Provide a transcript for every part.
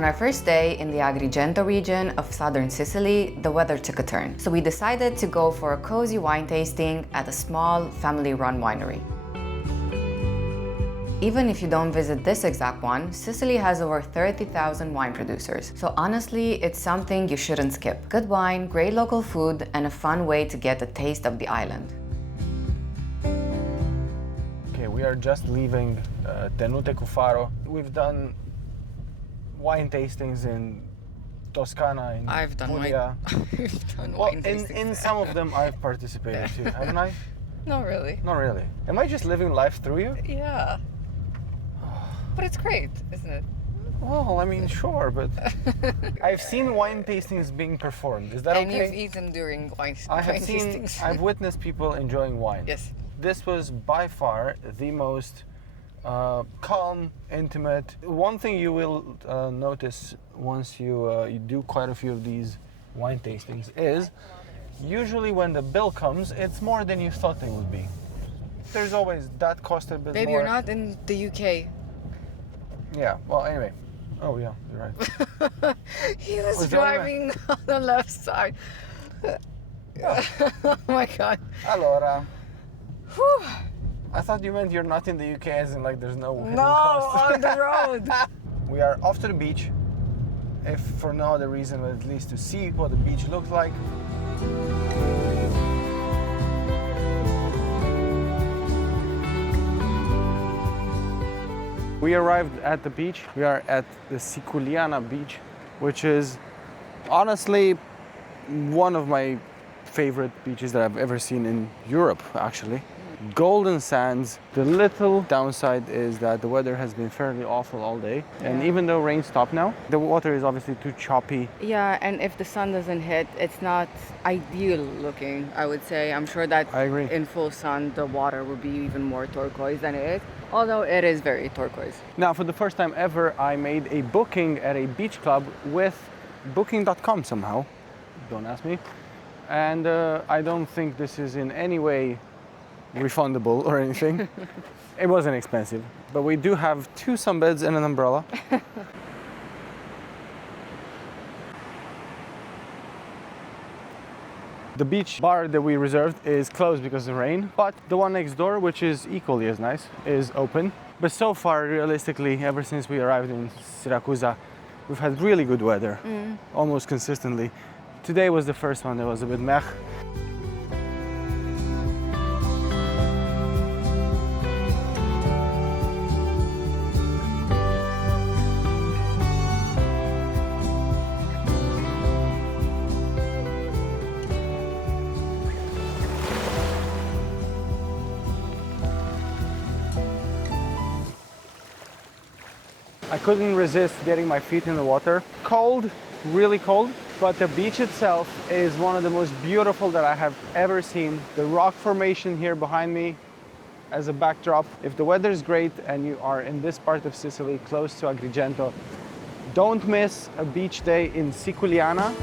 On our first day in the Agrigento region of southern Sicily, the weather took a turn. So we decided to go for a cozy wine tasting at a small family-run winery. Even if you don't visit this exact one, Sicily has over 30,000 wine producers. So honestly, it's something you shouldn't skip. Good wine, great local food, and a fun way to get a taste of the island. Okay, we are just leaving Tenute Cuffaro. We've done wine tastings in Toscana, in Puglia. I've done Well, wine tastings. in some of them I've participated too, haven't I? Not really. Not really. Am I just living life through you? Yeah. But it's great, isn't it? Well, I mean, sure, but I've seen wine tastings being performed. Is that and okay? you've eaten during wine tastings. I've witnessed people enjoying wine. Yes. This was by far the most calm, intimate. One thing you will notice once you do quite a few of these wine tastings is usually when the bill comes, it's more than you thought it would be. There's always that cost a bit Baby, more. you're not in the UK. Yeah, well, anyway. Oh, yeah, you're right. He was driving on the left side. Oh my God. Allora. Whew. I thought you meant you're not in the UK as in like there's no hidden No, cost. on the road. We are off to the beach, if for no other reason, but at least to see what the beach looks like. We arrived at the beach. We are at the Siculiana Beach, which is honestly one of my favorite beaches that I've ever seen in Europe, actually. Golden sands. The little downside is that the weather has been fairly awful all day. And even though rain stopped now, the water is obviously too choppy. Yeah, and if the sun doesn't hit, it's not ideal looking, I would say. I'm sure that I agree. in full sun, the water will be even more turquoise than it is, although it is very turquoise. Now, for the first time ever, I made a booking at a beach club with booking.com somehow. Don't ask me. And I don't think this is in any way refundable or anything. It wasn't expensive, but we do have 2 sunbeds and an umbrella. The beach bar that we reserved is closed because of rain, but the one next door, which is equally as nice, is open. But so far, realistically, ever since we arrived in Siracusa, we've had really good weather, almost consistently. Today was the first one that was a bit meh. I couldn't resist getting my feet in the water. Cold, really cold, but the beach itself is one of the most beautiful that I have ever seen. The rock formation here behind me as a backdrop. If the weather is great and you are in this part of Sicily, close to Agrigento, don't miss a beach day in Siculiana.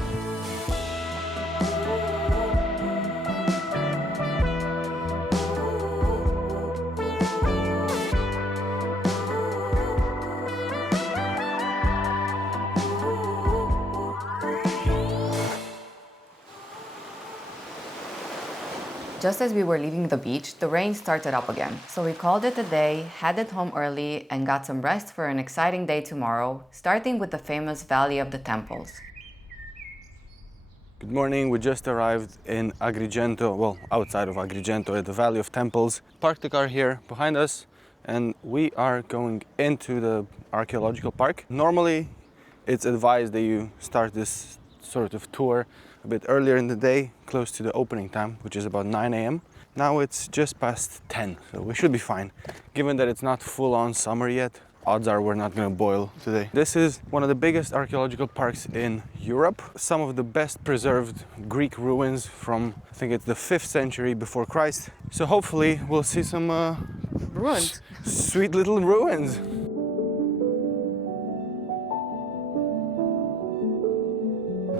Just as we were leaving the beach, the rain started up again. So we called it a day, headed home early, and got some rest for an exciting day tomorrow, starting with the famous Valley of the Temples. Good morning, we just arrived in Agrigento, well, outside of Agrigento at the Valley of Temples. Parked the car here behind us, and we are going into the archaeological park. Normally, it's advised that you start this sort of tour a bit earlier in the day, close to the opening time, which is about 9 a.m. Now it's just past 10, so we should be fine. Given that it's not full-on summer yet, odds are we're not going to boil today. This is one of the biggest archaeological parks in Europe. Some of the best preserved Greek ruins from, I think it's the 5th century before Christ. So hopefully we'll see some Ruins. Sweet little ruins.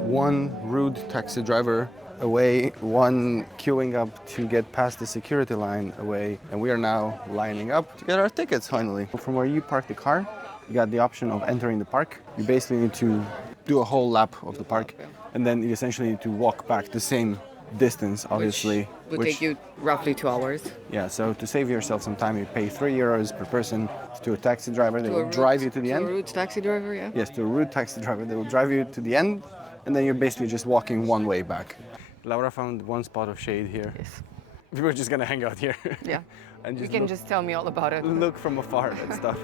One rude taxi driver away, one queuing up to get past the security line away, and we are now lining up to get our tickets finally. From where you park the car, you got the option of entering the park. You basically need to do a whole lap of the park, and then you essentially need to walk back the same distance, obviously. Would take you roughly 2 hours. Yeah, so to save yourself some time, you pay €3 per person to a taxi driver. They will drive you to the end. To a route taxi driver, yeah? Yes, to a route taxi driver. They will drive you to the end, and then you're basically just walking one way back. Laura found one spot of shade here. Yes. We were just gonna hang out here. Yeah. And You can just tell me all about it. look from afar and stuff.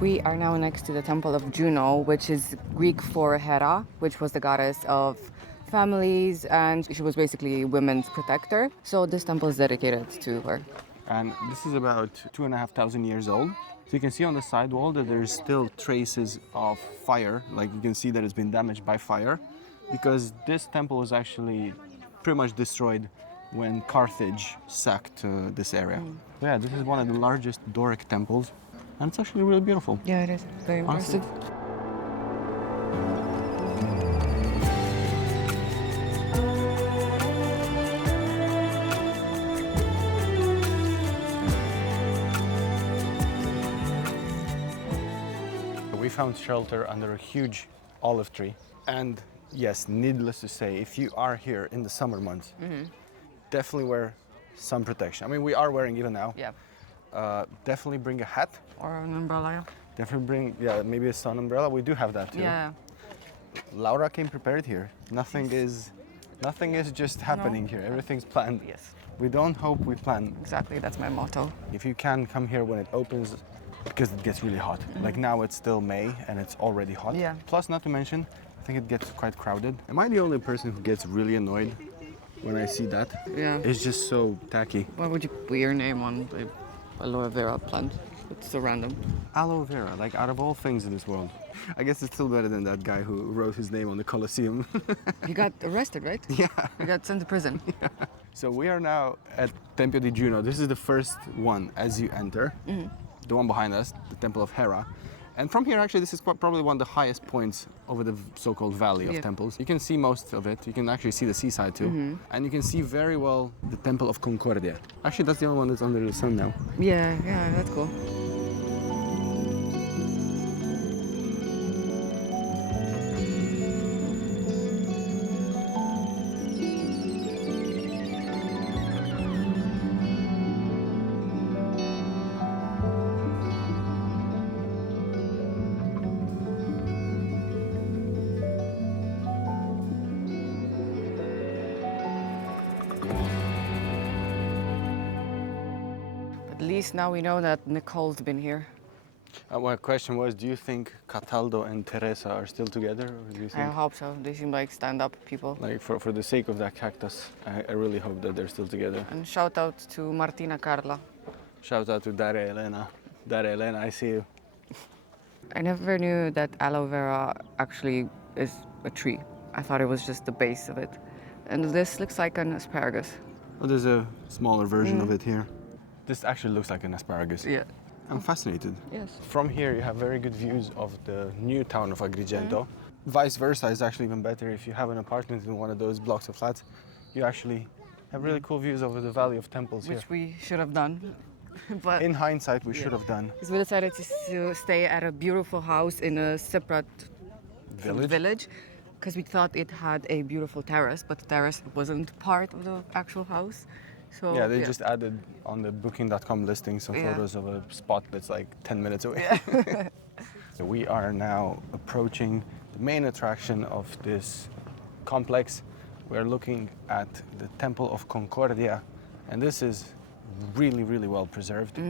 We are now next to the Temple of Juno, which is Greek for Hera, which was the goddess of families, and she was basically women's protector. So this temple is dedicated to her. And this is about 2,500 years old. So you can see on the side wall that there's still traces of fire. Like you can see that it's been damaged by fire, because this temple was actually pretty much destroyed when Carthage sacked this area. So yeah, this is one of the largest Doric temples, and it's actually really beautiful. Yeah, it is. Very impressive. We found shelter under a huge olive tree. And yes, needless to say, if you are here in the summer months, definitely wear sun protection. I mean, we are wearing even now. Yeah. Definitely bring a hat. Or an umbrella, yeah. Definitely bring, yeah, maybe a sun umbrella. We do have that too. Yeah. Laura came prepared here. Nothing is just happening here. Everything's planned. Yes. We don't hope, we plan. Exactly, that's my motto. If you can, come here when it opens, because it gets really hot. Like now it's still May and it's already hot. Yeah. Plus, not to mention, I think it gets quite crowded. Am I the only person who gets really annoyed when I see that? Yeah. It's just so tacky. Why would you put your name on the aloe vera plant? It's so random. Aloe vera, like out of all things in this world. I guess it's still better than that guy who wrote his name on the Colosseum. You got arrested, right? Yeah. You got sent to prison. So we are now at Tempio di Juno. This is the first one as you enter. The one behind us, the Temple of Hera. And from here, actually, this is probably one of the highest points over the so-called Valley of Temples. You can see most of it. You can actually see the seaside too. And you can see very well the Temple of Concordia. Actually, that's the only one that's under the sun now. Yeah, that's cool. At least now we know that Nicole's been here. My question was, do you think Cataldo and Teresa are still together? Or do you I think, hope so. They seem like stand-up people. like, for the sake of that cactus, I really hope that they're still together. And shout out to Martina Carla. Shout out to Daria Elena. Daria Elena, I see you. I never knew that aloe vera actually is a tree. I thought it was just the base of it. And this looks like an asparagus. Oh, there's a smaller version of it here. This actually looks like an asparagus. Yeah. I'm fascinated. Yes. From here, you have very good views of the new town of Agrigento. Vice versa is actually even better. If you have an apartment in one of those blocks of flats, you actually have really cool views over the Valley of Temples here. Which we should have done. But In hindsight, we should have done. because we decided to stay at a beautiful house in a separate village because we thought it had a beautiful terrace, but the terrace wasn't part of the actual house. So Yeah, they just added on the booking.com listing some photos of a spot that's like 10 minutes away. So we are now approaching the main attraction of this complex. We're looking at the Temple of Concordia, and this is really, really well preserved.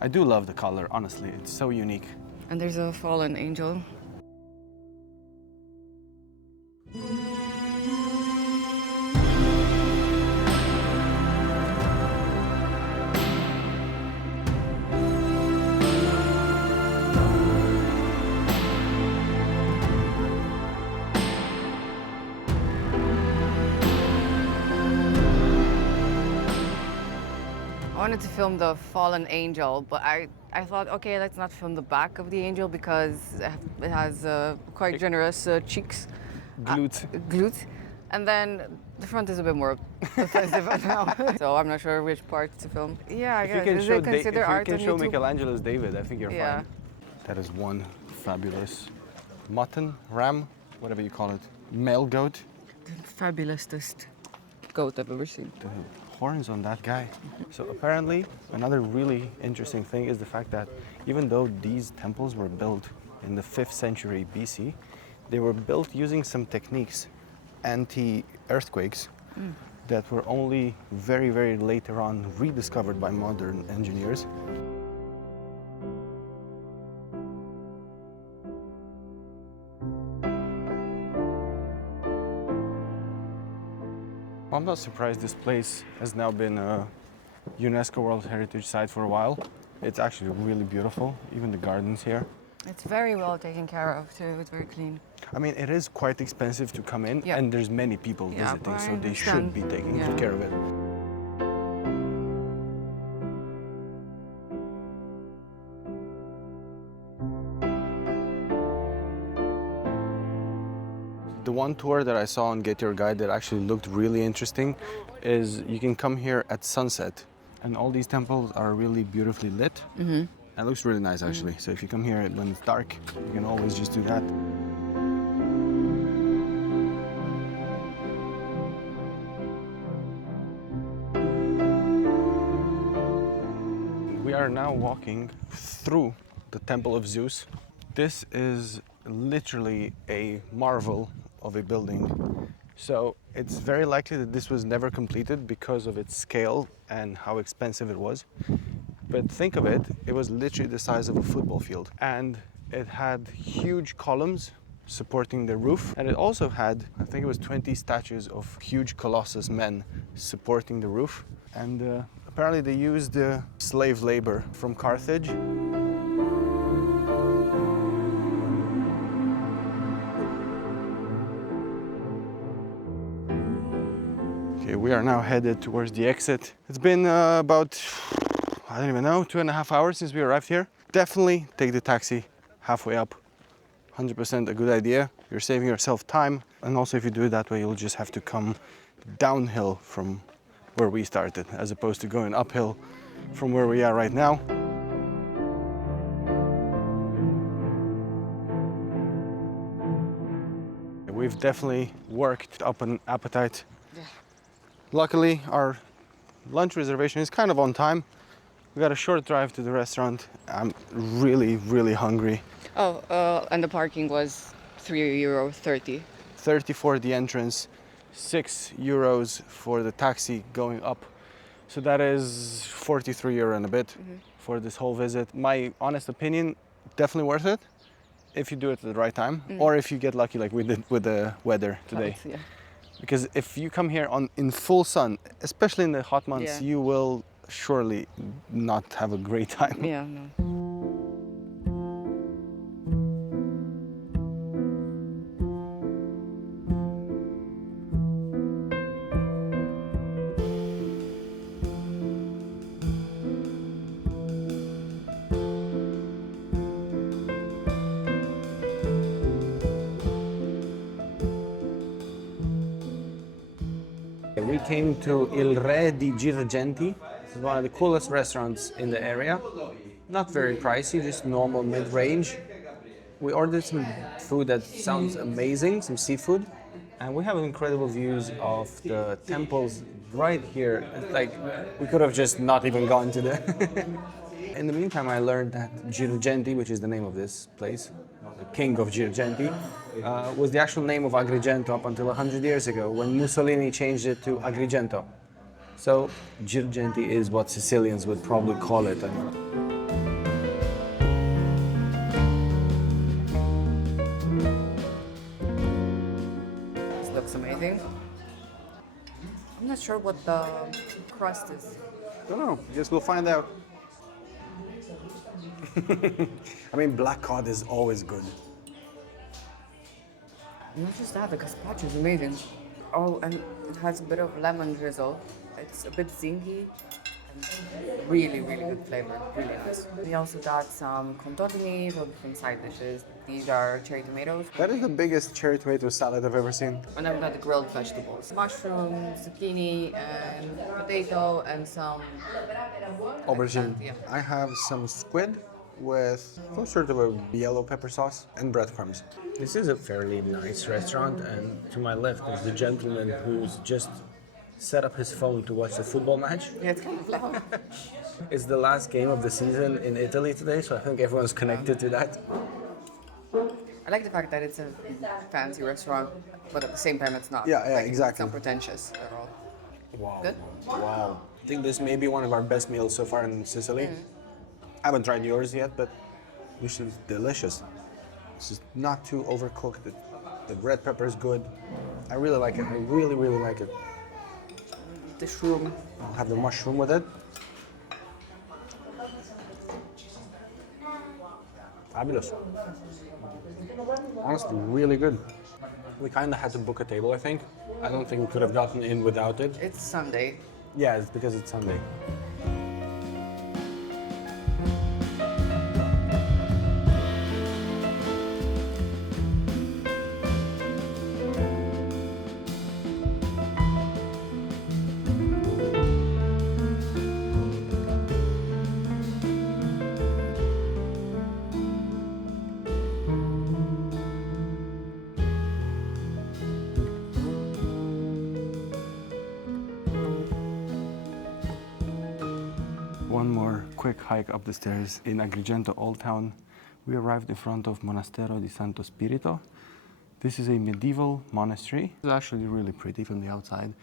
I do love the color, honestly. It's so unique. And there's a fallen angel. wanted to film the fallen angel, but I thought, okay, let's not film the back of the angel because it has quite generous cheeks. Glutes. Glutes. And then the front is a bit more offensive now. So I'm not sure which part to film. Yeah, I If you guess. can Is show, it considered if you art can on show YouTube? Michelangelo's David, I think you're Yeah. fine. That is one fabulous mutton, ram, whatever you call it, male goat. The fabulousest goat I've ever seen. The horns on that guy. So apparently, another really interesting thing is the fact that even though these temples were built in the 5th century BC, they were built using some techniques, anti-earthquakes, that were only very, very later on rediscovered by modern engineers. I'm not surprised this place has now been a UNESCO World Heritage Site for a while. It's actually really beautiful, even the gardens here. It's very well taken care of too. It's very clean. I mean, it is quite expensive to come in, Yeah. and there's many people Yeah, visiting, but I so they should understand. be taking Yeah. good care of it. The one tour that I saw on Get Your Guide that actually looked really interesting is you can come here at sunset, and all these temples are really beautifully lit. Mm-hmm. It looks really nice actually. So if you come here when it's dark, you can always just do that. We are now walking through the Temple of Zeus. This is literally a marvel of a building. So it's very likely that this was never completed because of its scale and how expensive it was. But think of it, it was literally the size of a football field. And it had huge columns supporting the roof. And it also had, I think it was 20 statues of huge colossus men supporting the roof. And apparently they used slave labor from Carthage. Okay, we are now headed towards the exit. It's been about, I don't even know, 2.5 hours since we arrived here. Definitely take the taxi halfway up. 100% a good idea. You're saving yourself time. And also if you do it that way, you'll just have to come downhill from where we started, as opposed to going uphill from where we are right now. We've definitely worked up an appetite. Yeah. Luckily, our lunch reservation is kind of on time. We got a short drive to the restaurant. I'm really, really hungry. Oh, and the parking was €3.30. 30 for the entrance, €6 for the taxi going up. So that is €43 and a bit for this whole visit. My honest opinion, definitely worth it if you do it at the right time, or if you get lucky like we did with the weather today. Yeah. Because if you come here in full sun, especially in the hot months, Yeah. you will surely not have a great time. Yeah, no. We came to Il Re di Girgenti. It's one of the coolest restaurants in the area. Not very pricey, just normal mid-range. We ordered some food that sounds amazing, some seafood. And we have incredible views of the temples right here. It's like, we could have just not even gone to the... In the meantime, I learned that Girgenti, which is the name of this place, the king of Girgenti, was the actual name of Agrigento up until 100 years ago when Mussolini changed it to Agrigento. So Girgenti is what Sicilians would probably call it. This looks amazing. I'm not sure what the crust is. I don't know, guess we'll find out. I mean, black cod is always good. Not just that, the gazpacho is amazing. Oh, and it has a bit of lemon drizzle. It's a bit zingy, Really, really good flavor. Really nice. We also got some contorni with different side dishes. These are cherry tomatoes. That is the biggest cherry tomato salad I've ever seen. And then we got the grilled vegetables. Mushroom, zucchini, and potato, and some Aubergine. yeah. I have some squid with some sort of a yellow pepper sauce and breadcrumbs. This is a fairly nice restaurant, and to my left is the gentleman who's just set up his phone to watch the football match. Yeah, it's kind of loud. It's the last game of the season in Italy today, so I think everyone's connected to that. I like the fact that it's a fancy restaurant, but at the same time it's not. Yeah, Like, exactly. It's not pretentious at all. Wow. Good? Wow. I think this may be one of our best meals so far in Sicily. I haven't tried yours yet, but this is delicious. This is not too overcooked. The red pepper is good. I really like it. I really, really like it. The shroom. I'll have the mushroom with it. Fabulous. Honestly, really good. We kind of had to book a table, I think. I don't think we could have gotten in without it. It's Sunday. Yeah, it's because it's Sunday. One more quick hike up the stairs in Agrigento Old Town. We arrived in front of Monastero di Santo Spirito. This is a medieval monastery. It's actually really pretty from the outside,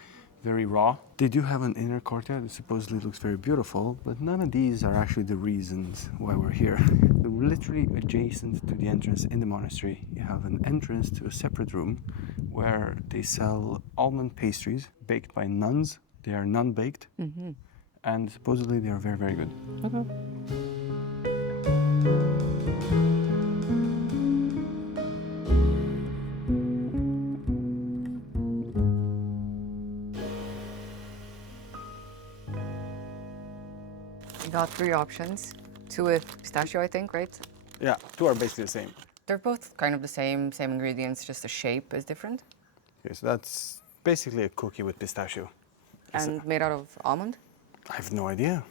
very raw. They do have an inner courtyard that supposedly looks very beautiful, but none of these are actually the reasons why we're here. Literally adjacent to the entrance in the monastery, you have an entrance to a separate room where they sell almond pastries baked by nuns. They are nun-baked. And supposedly they are very, very good. We got 3 options. 2 with pistachio, I think, right? Yeah, two are basically the same. They're both kind of the same ingredients, just the shape is different. Okay, so that's basically a cookie with pistachio. And made out of almond. I have no idea.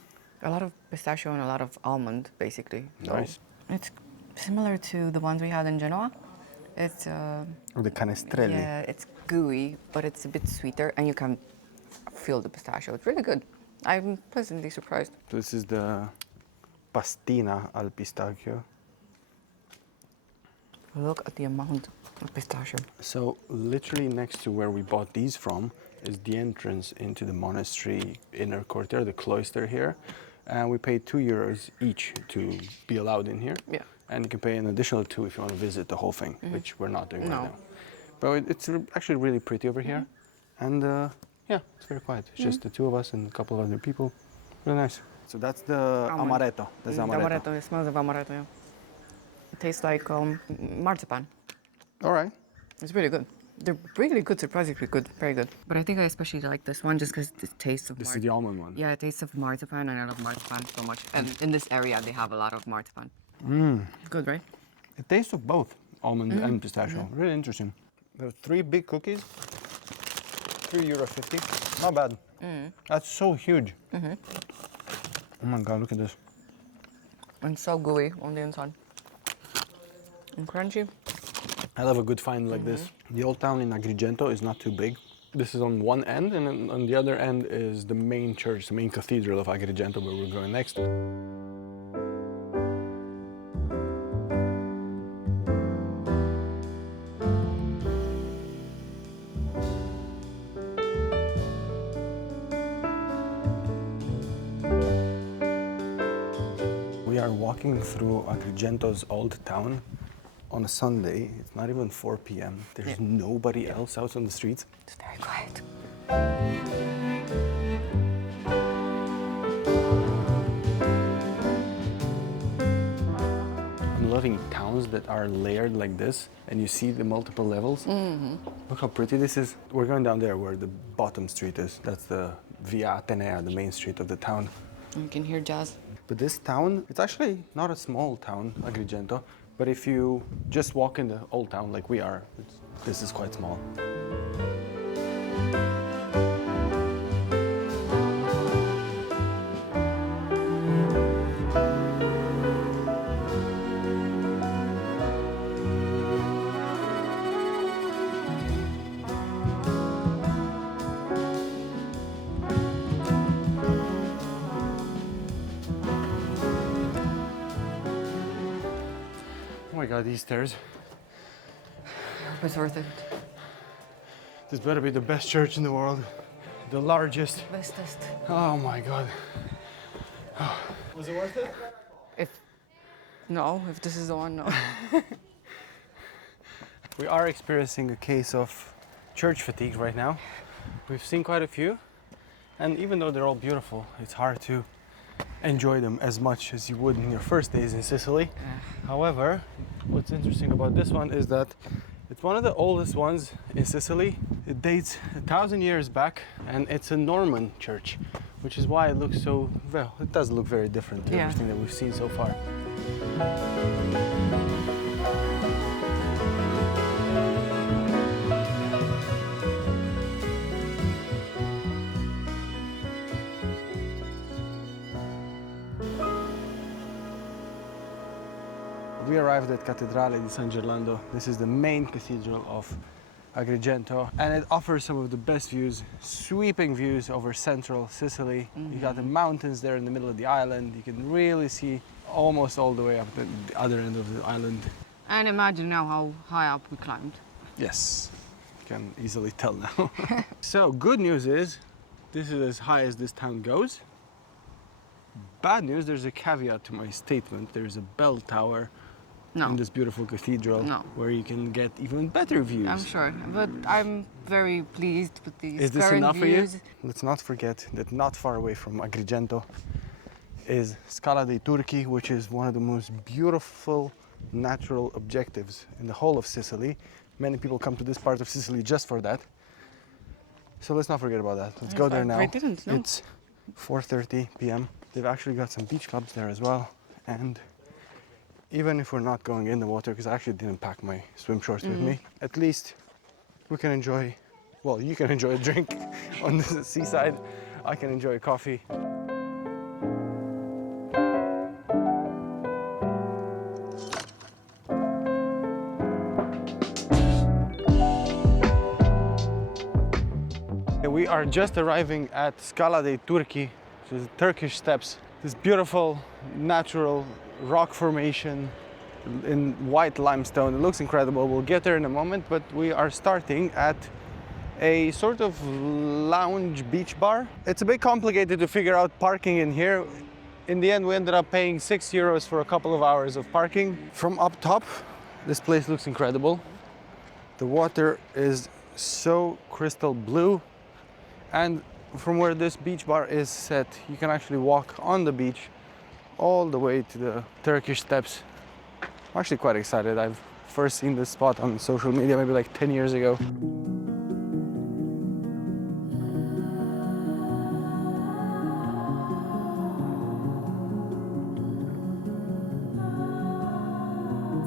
A lot of pistachio and a lot of almond, basically. Nice. It's similar to the ones we had in Genoa. It's Or the canestrelli. yeah, it's gooey, but it's a bit sweeter, and you can feel the pistachio. It's really good. I'm pleasantly surprised. This is the pastina al pistacchio. Look at the amount of pistachio. So literally next to where we bought these from is the entrance into the monastery inner courtyard, the cloister here. And we paid €2 each to be allowed in here. Yeah. And you can pay an additional 2 if you want to visit the whole thing, which we're not doing No. right now. But it's actually really pretty over here. And yeah, it's very quiet. It's just the 2 of us and a couple of other people. Really nice. So that's the Almond. amaretto. That's the amaretto. It smells of amaretto, yeah. It tastes like marzipan. All right. It's really good. They're really good, surprisingly good, very good. But I think I especially like this one just because the taste of This is the almond one. Yeah, it tastes of marzipan, and I love marzipan so much. And in this area, they have a lot of marzipan. Good, right? It tastes of both almond and pistachio. Really interesting. There are 3 big cookies, €3.50. Not bad. That's so huge. Oh my God, look at this. And so gooey on the inside. And crunchy. I love a good find like this. The old town in Agrigento is not too big. This is on one end, and then on the other end is the main church, the main cathedral of Agrigento, where we're going next. We are walking through Agrigento's Old Town on a Sunday. It's not even 4 p.m. There's nobody else out on the streets. It's very quiet. I'm loving towns that are layered like this, and you see the multiple levels. Look how pretty this is. We're going down there where the bottom street is. That's the Via Atenea, the main street of the town. You can hear jazz. But this town, it's actually not a small town, Agrigento, but if you just walk in the old town like we are, this is quite small. Oh my God, these stairs. It's worth it. This better be the best church in the world. The largest. Bestest. Oh my God. Was it worth it? If this is the one, no. We are experiencing a case of church fatigue right now. We've seen quite a few, and even though they're all beautiful, it's hard to enjoy them as much as you would in your first days in Sicily. However, what's interesting about this one is that it's one of the oldest ones in Sicily. It dates 1,000 years back, and it's a Norman church, which is why it looks so, well, it does look very different to everything that we've seen so far. We arrived at Cattedrale di San Gerlando. This is the main cathedral of Agrigento, and it offers some of the best views, sweeping views over central Sicily. You got the mountains there in the middle of the island. You can really see almost all the way up the other end of the island. And imagine now how high up we climbed. Yes, you can easily tell now. So good news is, this is as high as this town goes. Bad news, there's a caveat to my statement. There's a bell tower in this beautiful cathedral where you can get even better views. I'm sure, but I'm very pleased with these Is this current enough views. for you? Let's not forget that not far away from Agrigento is Scala dei Turchi, which is one of the most beautiful natural objectives in the whole of Sicily. Many people come to this part of Sicily just for that. So let's not forget about that. Let's go there now. I didn't know. It's 4:30 p.m. They've actually got some beach clubs there as well. And even if we're not going in the water, because I actually didn't pack my swim shorts with me, at least we can enjoy, well, you can enjoy a drink on the seaside. I can enjoy a coffee. We are just arriving at Scala dei Turchi, which is Turkish steps. This beautiful natural rock formation in white limestone. It looks incredible. We'll get there in a moment, but we are starting at a sort of lounge beach bar. It's a bit complicated to figure out parking in here. In the end, we ended up paying €6 for a couple of hours of parking. From up top, this place looks incredible. The water is so crystal blue. And from where this beach bar is set, you can actually walk on the beach all the way to the Turkish steps. I'm actually quite excited. I've first seen this spot on social media maybe like 10 years ago.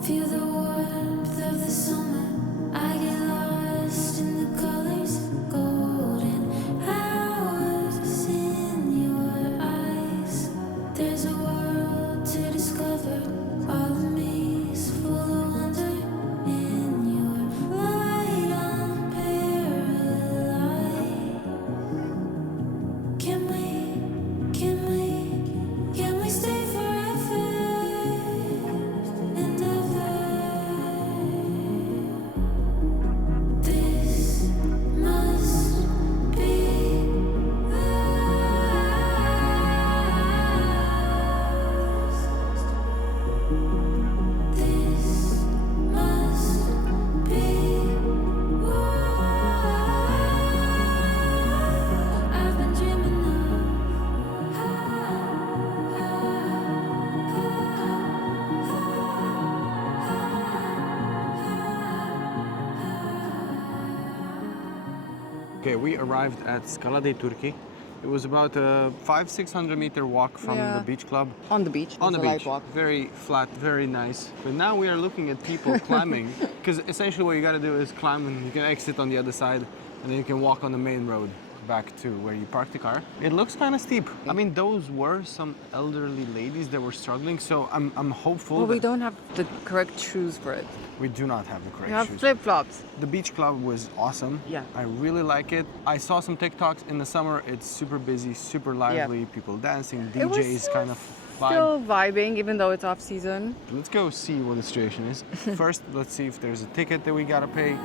Feel the warmth of the summer. I get lost in the colors, golden hours in your eyes. There's a world to discover. All of me is full of wonder in your light. I'm paralyzed. Can we stay forever and ever? This must be love. This must be what I've been dreaming Okay, we arrived at Scala dei Turchi. It was about a 500-600 meter walk from Yeah. the beach club. On the beach. On the It's a light beach, walk. very flat, very nice. But now we are looking at people climbing, because essentially what you got to do is climb and you can exit on the other side, and then you can walk on the main road back to where you parked the car. It looks kind of steep. I mean, those were some elderly ladies that were struggling, so I'm hopeful. Well, we that don't have the correct shoes for it. we do not have the correct We have shoes. flip-flops. The beach club was awesome. Yeah. I really like it. I saw some TikToks in the summer. It's super busy, super lively, people dancing, It was DJs kind of vibe. Still vibing, even though it's off season. Let's go see what the situation is. First, let's see if there's a ticket that we gotta pay.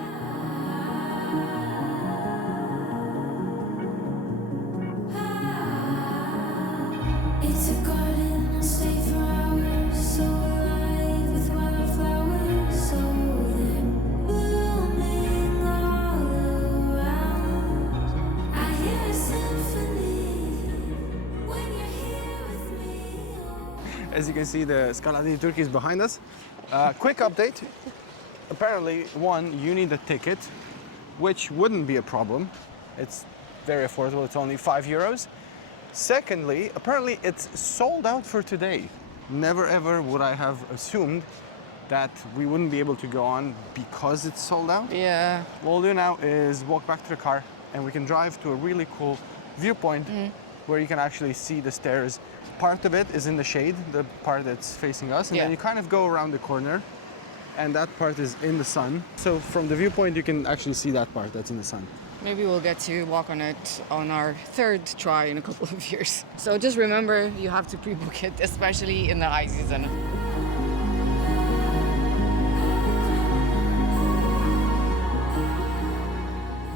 It's a garden, I'll stay for hours, so alive with wildflowers, so they're blooming all around. I hear a symphony when you're here with me. As you can see, the Scala dei Turchi is behind us. Quick update. Apparently, one, you need a ticket, which wouldn't be a problem. It's very affordable. It's only €5. Secondly, apparently it's sold out for today. Never ever would I have assumed that we wouldn't be able to go on because it's sold out. Yeah. What we'll do now is walk back to the car and we can drive to a really cool viewpoint where you can actually see the stairs. Part of it is in the shade, the part that's facing us, and Yeah. then you kind of go around the corner and that part is in the sun. So from the viewpoint you can actually see that part that's in the sun. Maybe we'll get to walk on it on our third try in a couple of years. So just remember, you have to pre-book it, especially in the high season.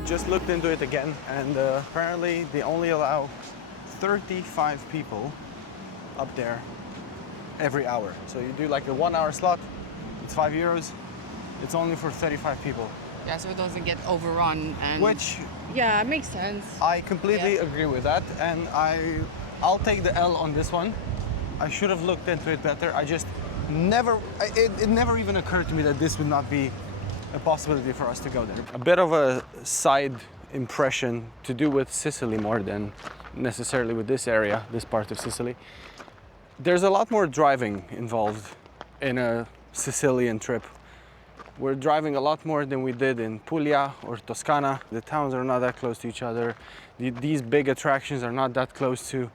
Just looked into it again, and apparently they only allow 35 people up there every hour. So you do like a 1 hour slot, it's €5. It's only for 35 people, Yeah, so it doesn't get overrun and... which Yeah, it makes sense. I completely Yeah. agree with that, and I'll take the L on this one. I should have looked into it better. I just never, it never even occurred to me that this would not be a possibility for us to go there. A bit of a side impression to do with Sicily more than necessarily with this area, this part of Sicily. There's a lot more driving involved in a Sicilian trip. We're driving a lot more than we did in Puglia or Toscana. The towns are not that close to each other. These big attractions are not that close to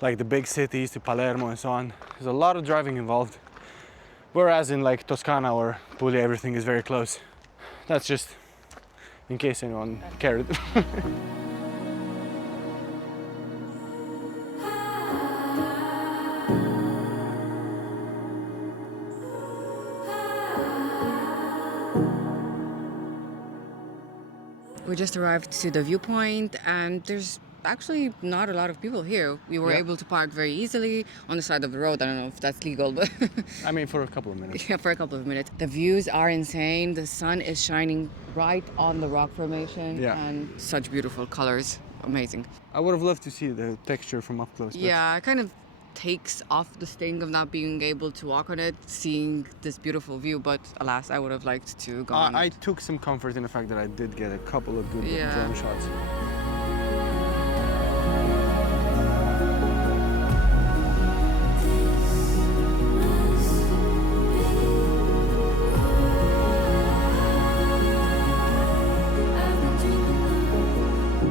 like the big cities, to Palermo and so on. There's a lot of driving involved. Whereas in like Toscana or Puglia, everything is very close. That's just in case anyone cared. We just arrived to the viewpoint and there's actually not a lot of people here. We were Yeah. able to park very easily on the side of the road. I don't know if that's legal, but I mean, for a couple of minutes. yeah, for a couple of minutes. The views are insane. The sun is shining right on the rock formation Yeah. and such beautiful colors. Amazing. I would have loved to see the texture from up close. But Yeah, it kind of takes off the sting of not being able to walk on it, seeing this beautiful view, but alas, I would have liked to go on I it. took some comfort in the fact that I did get a couple of good Yeah. drone shots. I've been dreaming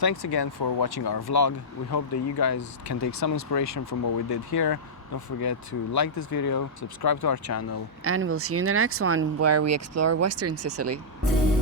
Thanks again for watching our vlog. We hope that you guys can take some inspiration from what we did here. Don't forget to like this video, subscribe to our channel. And we'll see you in the next one where we explore Western Sicily. This